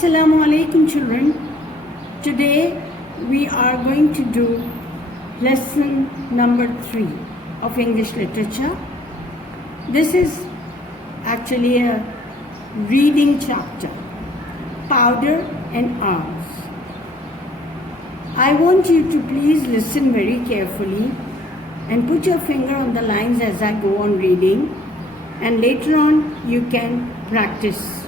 Assalamu alaikum children. Today we are going to do lesson number 3 of English literature. This is actually a reading chapter, Powder and Arms. I want you to please listen very carefully and put your finger on the lines as I go on reading, and later on you can practice.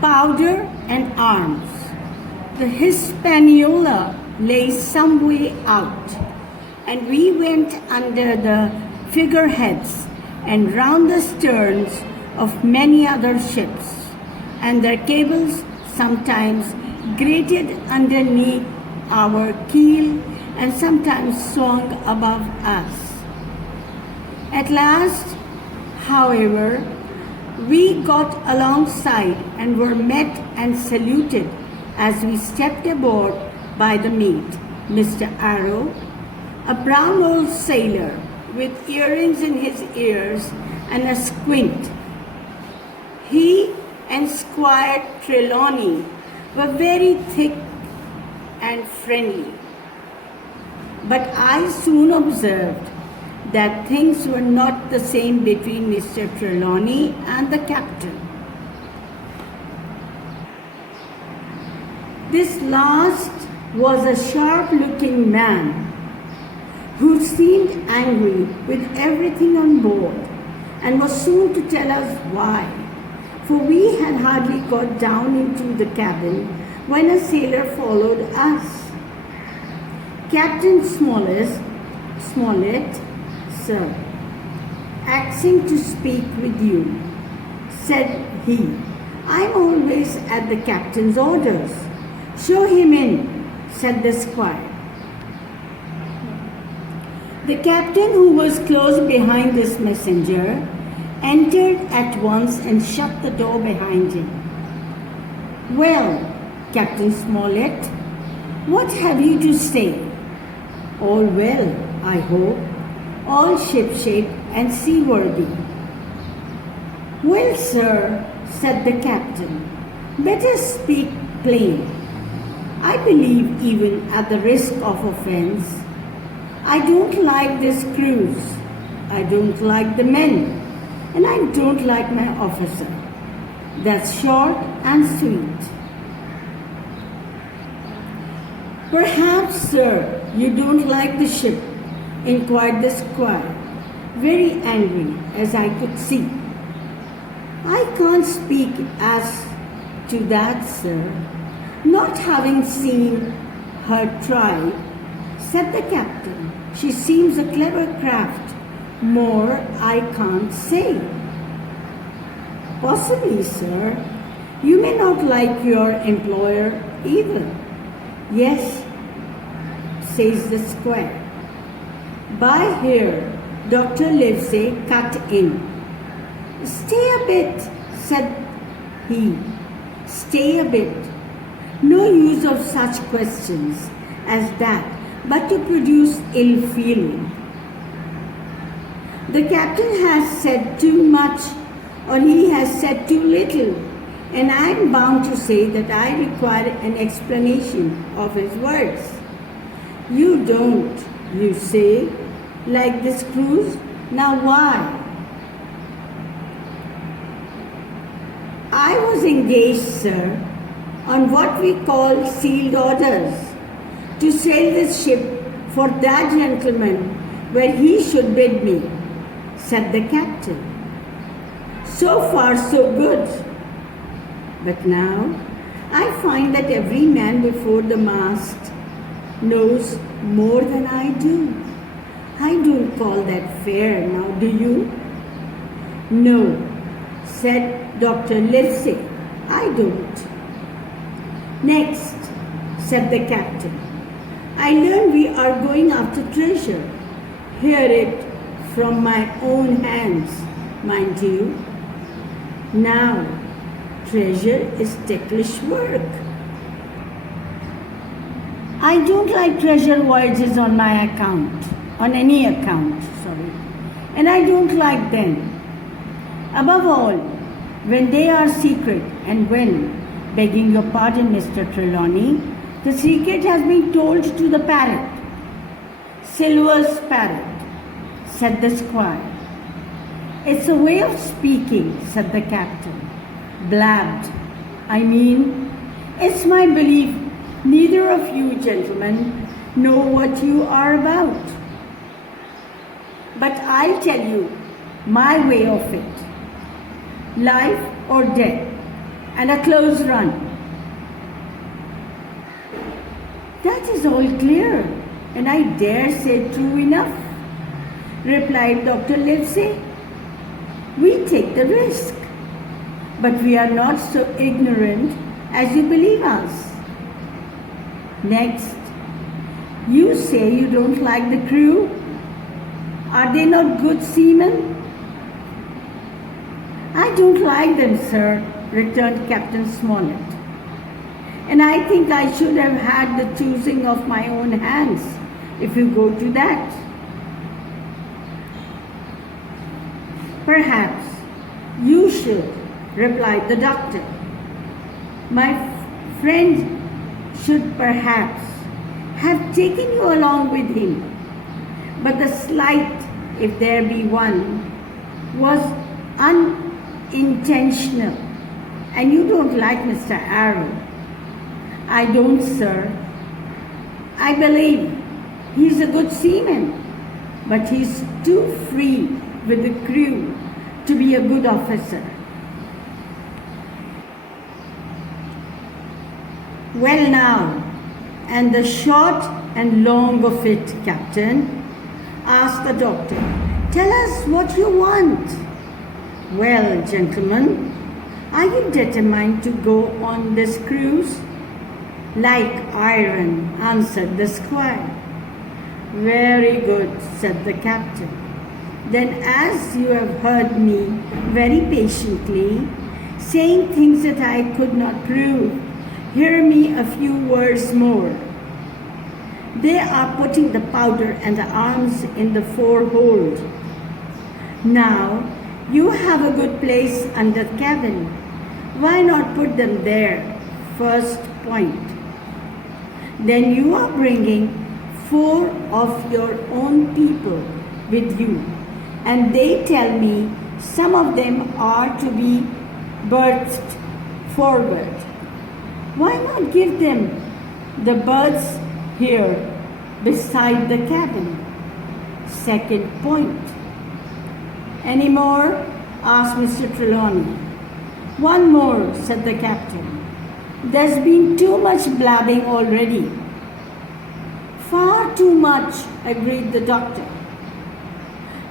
Powder and Arms. The Hispaniola lay some way out, and we went under the figureheads and round the sterns of many other ships, and their cables sometimes grated underneath our keel and sometimes swung above us. At last, however, we got alongside and were met and saluted as we stepped aboard by the mate, Mr. Arrow, a brown old sailor with earrings in his ears and a squint. He and Squire Trelawney were very thick and friendly, but I soon observed that things were not the same between Mr. Trelawney and the captain. This last was a sharp-looking man who seemed angry with everything on board and was soon to tell us why, for we had hardly got down into the cabin when a sailor followed us. Captain Smollett, "Sir, asking to speak with you," said he. "I'm always at the captain's orders." "Show him in," said the squire. The captain, who was close behind this messenger, entered at once and shut the door behind him. "Well, Captain Smollett, what have you to say?" "All well, I hope. All shipshape and seaworthy." "Well, sir," said the captain, "better speak plain. I believe, even at the risk of offense, I don't like this cruise. I don't like the men, and I don't like my officer. That's short and sweet." "Perhaps, sir, you don't like the ship?" inquired the squire, very angry, as I could see. "I can't speak as to that, sir, not having seen her try," said the captain. "She seems a clever craft. More I can't say." "Possibly, sir, you may not like your employer either." "Yes," says the squire. By here, Dr. Livesey cut in. "Stay a bit," said he. "Stay a bit. No use of such questions as that, but to produce ill feeling. The captain has said too much, or he has said too little, and I am bound to say that I require an explanation of his words. You don't, you say, like this cruise? Now why?" "I was engaged, sir, on what we call sealed orders, to sail this ship for that gentleman where he should bid me," said the captain. "So far so good. But now I find that every man before the mast knows more than I do. I don't call that fair, now do you?" "No," said Dr. Livesey, "I don't." "Next," said the captain, "I learn we are going after treasure. Hear it from my own hands, mind you. Now, treasure is ticklish work. I don't like treasure voyages on my account. On any account, and I don't like them. Above all, when they are secret and when, begging your pardon, Mr. Trelawney, the secret has been told to the parrot. Silver's parrot, said the squire. It's a way of speaking, said the captain. Blabbed. I mean, it's my belief neither of you gentlemen know what you are about. But I'll tell you my way of it. Life or death, and a close run. That is all clear, and I dare say true enough, replied Dr. Livesey. We take the risk, but we are not so ignorant as you believe us. Next, you say you don't like the crew. Are they not good seamen? I don't like them, sir, returned Captain Smollett. And I think I should have had the choosing of my own hands, if you go to that. Perhaps you should, replied the doctor. My friend should perhaps have taken you along with him, but the slight, if there be one, was unintentional, and you don't like Mr. Arrow. I don't, sir. I believe he's a good seaman, but he's too free with the crew to be a good officer. Well now, and the short and long of it, Captain, asked the doctor. Tell us what you want. Well, gentlemen, are you determined to go on this cruise? Like iron, answered the squire. Very good, said the captain. Then, as you have heard me very patiently, saying things that I could not prove, hear me a few words more. They are putting the powder and the arms in the forehold. Now, you have a good place under the cabin. Why not put them there? First point. Then you are bringing 4 of your own people with you, and they tell me some of them are to be berthed forward. Why not give them the berths here beside the cabin? Second point. Any more? Asked Mr. Trelawney. One more, said the captain. There's been too much blabbing already. Far too much, agreed the doctor.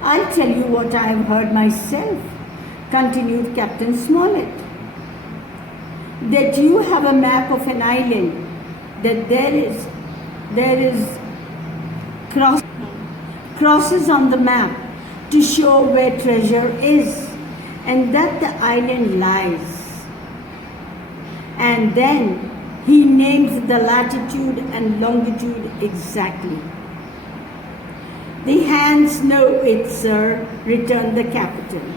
I'll tell you what I have heard myself, continued Captain Smollett. That you have a map of an island, that there is crosses on the map to show where treasure is, and that the island lies. And then he names the latitude and longitude exactly. The hands know it, sir, returned the captain.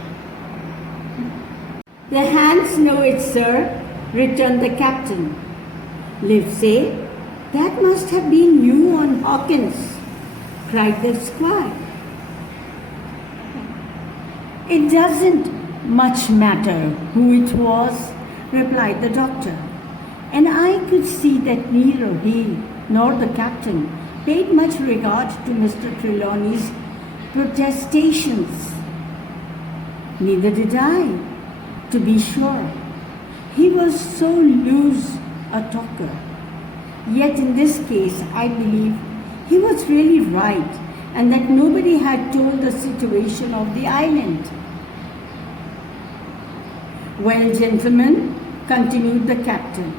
The hands know it, sir, returned the captain. Livesey, that must have been you on Hawkins, cried the squire. It doesn't much matter who it was, replied the doctor, and I could see that neither he nor the captain paid much regard to Mr. Trelawney's protestations. Neither did I, to be sure. He was so loose a talker. Yet in this case, I believe he was really right, and that nobody had told the situation of the island. Well, gentlemen, continued the captain,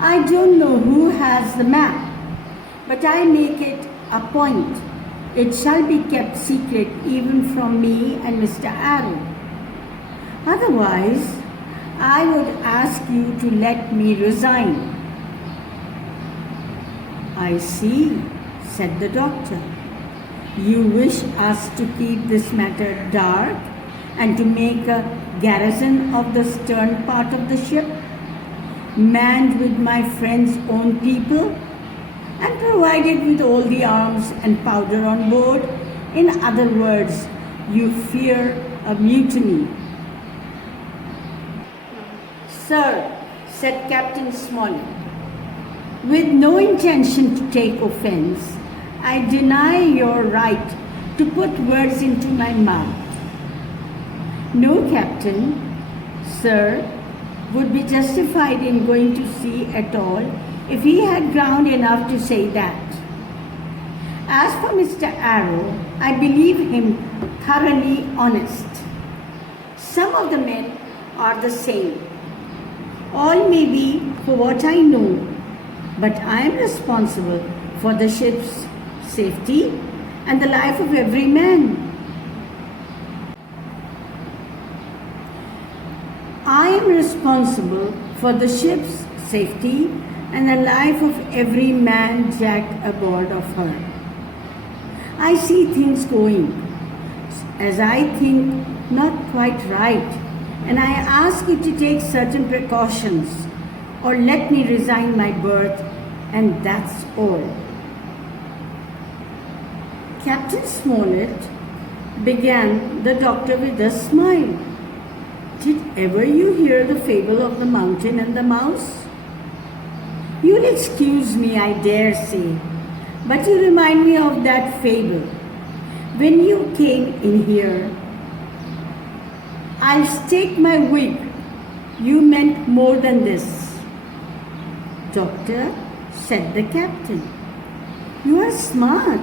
I don't know who has the map, but I make it a point. It shall be kept secret even from me and Mr. Arrow. Otherwise, I would ask you to let me resign. I see, said the doctor. You wish us to keep this matter dark and to make a garrison of the stern part of the ship, manned with my friend's own people, and provided with all the arms and powder on board. In other words, you fear a mutiny. Sir, said Captain Smollett, with no intention to take offense, I deny your right to put words into my mouth. No captain, sir, would be justified in going to sea at all if he had ground enough to say that. As for Mr. Arrow, I believe him thoroughly honest. Some of the men are the same. All may be for what I know, but I am responsible for the ship's safety and the life of every man. I am responsible for the ship's safety and the life of every man jacked aboard of her. I see things going, as I think, not quite right, and I ask you to take certain precautions or let me resign my berth, and that's all. Captain Smollett, began the doctor with a smile. Did ever you hear the fable of the mountain and the mouse? You'll excuse me, I dare say, but you remind me of that fable. When you came in here, I'll stake my wig. You meant more than this. Doctor, said the captain, you are smart.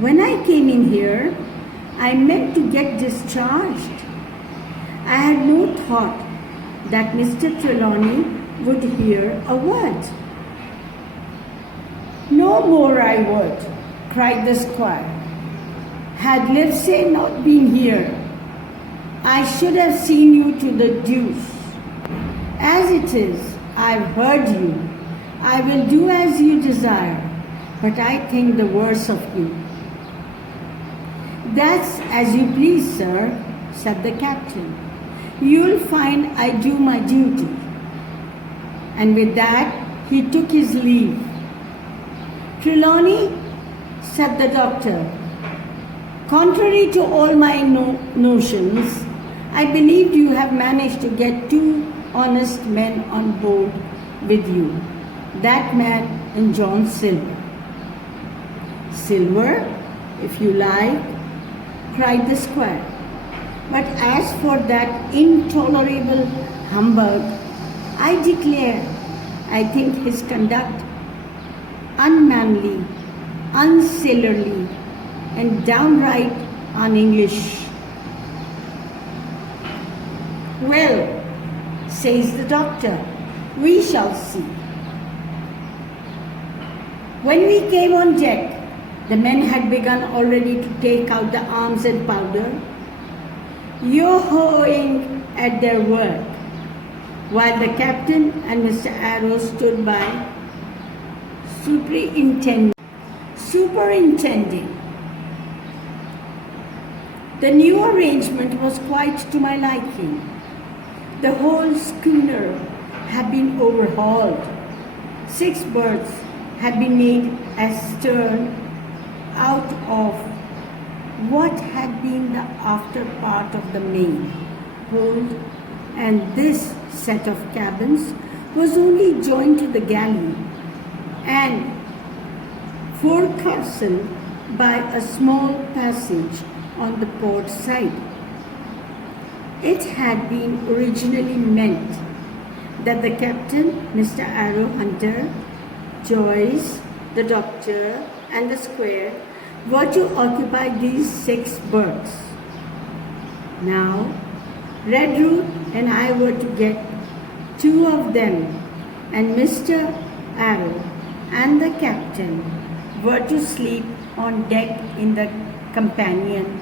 When I came in here, I meant to get discharged. I had no thought that Mr. Trelawney would hear a word. No more I would, cried the squire. Had Livesey not been here, I should have seen you to the deuce. As it is, I've heard you. I will do as you desire, but I think the worse of you. That's as you please, sir, said the captain. You'll find I do my duty. And with that, he took his leave. Trelawney, said the doctor, contrary to all my notions, I believe you have managed to get 2 honest men on board with you, that man and John Silver. Silver, if you like, cried the squire. But as for that intolerable humbug, I declare I think his conduct unmanly, unsailorly, and downright un-English. Well, says the doctor, we shall see. When we came on deck, the men had begun already to take out the arms and powder, yo-hoing at their work, while the captain and Mr. Arrow stood by superintending. The new arrangement was quite to my liking. The whole schooner had been overhauled. 6 berths had been made astern out of what had been the after part of the main hold, and this set of cabins was only joined to the galley and forecastle by a small passage on the port side. It had been originally meant that the captain, Mr. Arrow Hunter, Joyce, the doctor, and the squire were to occupy these 6 berths. Now, Redruth and I were to get 2 of them, and Mr. Arrow and the captain were to sleep on deck in the companion,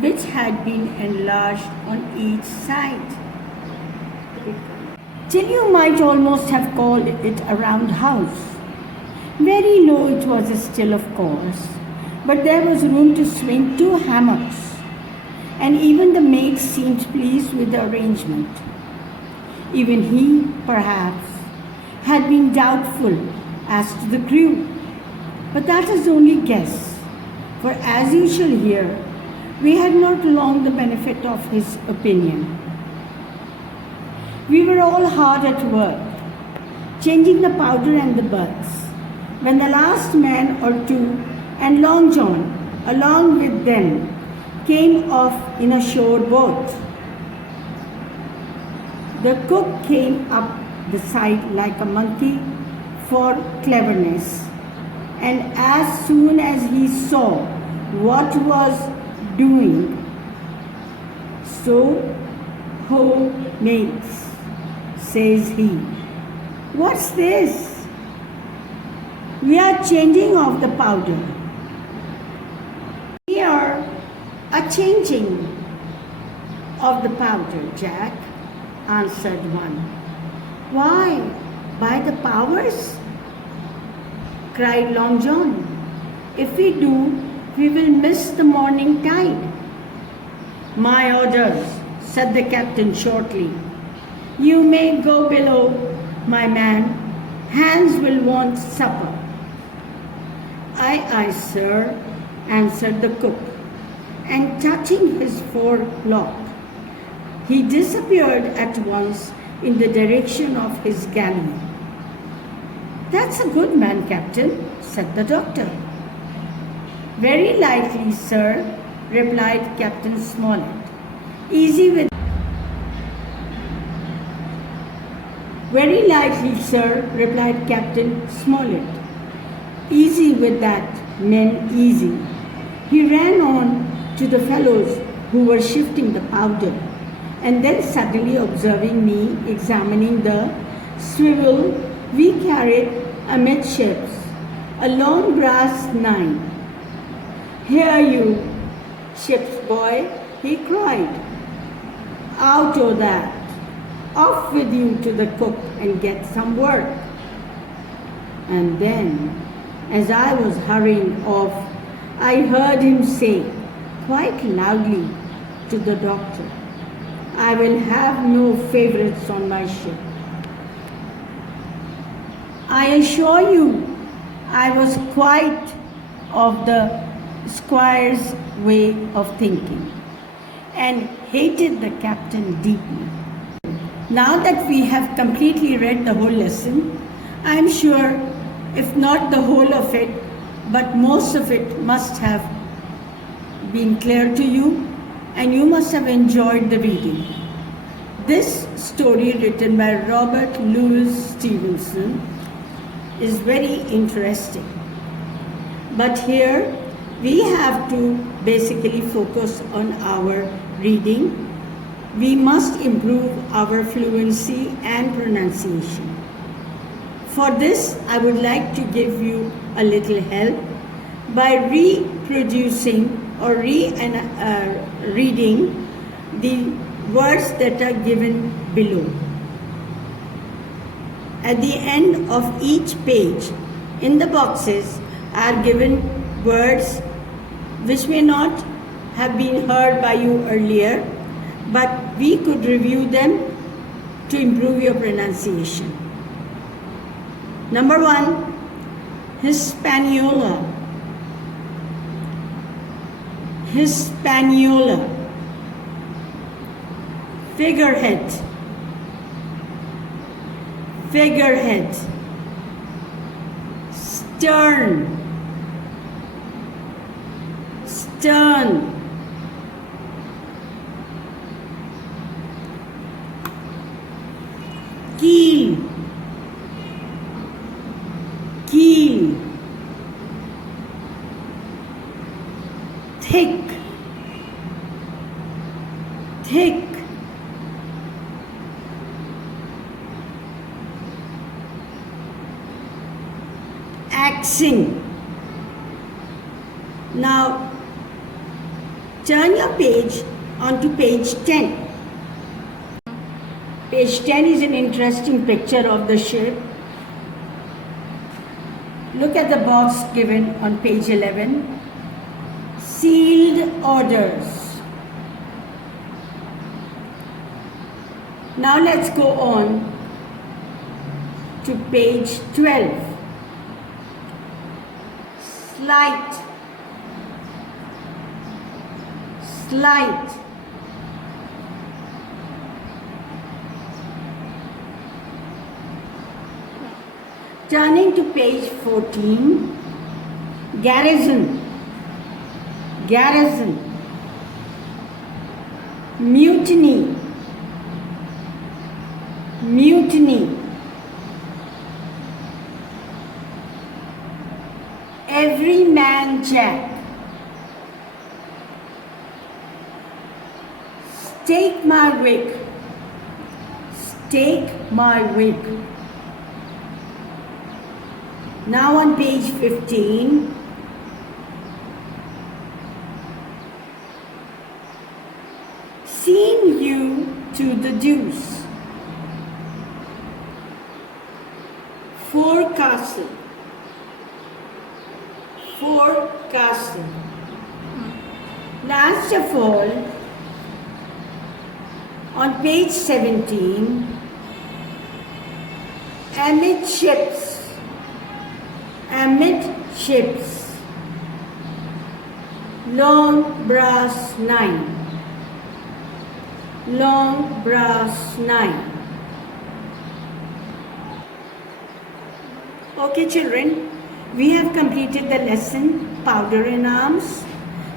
which had been enlarged on each side, till you might almost have called it a round house. Very low it was still, of course, but there was room to swing 2 hammocks, and even the maid seemed pleased with the arrangement. Even he, perhaps, had been doubtful as to the crew. But that is only guess, for as you shall hear, we had not long the benefit of his opinion. We were all hard at work, changing the powder and the berths, when the last man or two and Long John, along with them, came off in a shore boat. The cook came up the side like a monkey for cleverness, and as soon as he saw what was doing, "So, ho, mates," says he. "What's this?" "We are changing of the powder." "We are a changing of the powder, Jack," answered one. "Why, by the powers," cried Long John, "if we do, we will miss the morning tide." "My orders," said the captain shortly. "You may go below, my man. Hans will want supper." "Aye, aye, sir," answered the cook, and touching his forelock, he disappeared at once in the direction of his galley. "That's a good man, Captain," said the doctor. "Very likely, sir," replied Captain Smollett. "Easy with Very likely, sir," replied Captain Smollett. "Easy with that, men, easy." He ran on to the fellows who were shifting the powder, and then suddenly observing me examining the swivel, we carried amidships a long brass nine. "Here, you ship's boy," he cried. "Out o' that! Off with you to the cook and get some work." And then, as I was hurrying off, I heard him say quite loudly to the doctor, "I will have no favorites on my ship." I assure you, I was quite of the squire's way of thinking, and hated the captain deeply. Now that we have completely read the whole lesson, I am sure, if not the whole of it, but most of it must have been clear to you, and you must have enjoyed the reading. This story, written by Robert Louis Stevenson, is very interesting. But here we have to basically focus on our reading. We must improve our fluency and pronunciation. For this, I would like to give you a little help by reproducing or reading the words that are given below. At the end of each page, in the boxes, are given words which may not have been heard by you earlier, but we could review them to improve your pronunciation. Number 1, Hispaniola. Hispaniola. Figurehead. Figurehead. Stern. Stern. Keel. Keel. Thick. Thick. Axing. Now, turn your page onto page 10. Page 10 is an interesting picture of the ship. Look at the box given on page 11. Sealed orders. Now let's go on to page 12. Slight, slight. Turning to page 14, garrison, garrison. Mutiny, mutiny. Every man jack. Stake my wig, stake my wig. Now on page 15, seen you to the deuce. Forecastle, forecastle. Last of all, on page 17, amidships, amidships. Long brass nine, long brass nine. Okay children, we have completed the lesson Powder in Arms.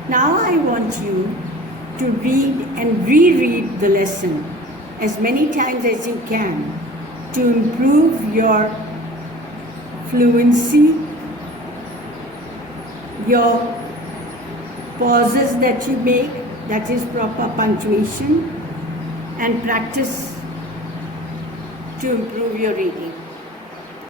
Now I want you to read and reread the lesson as many times as you can to improve your fluency, your pauses that you make, that is proper punctuation, and practice to improve your reading.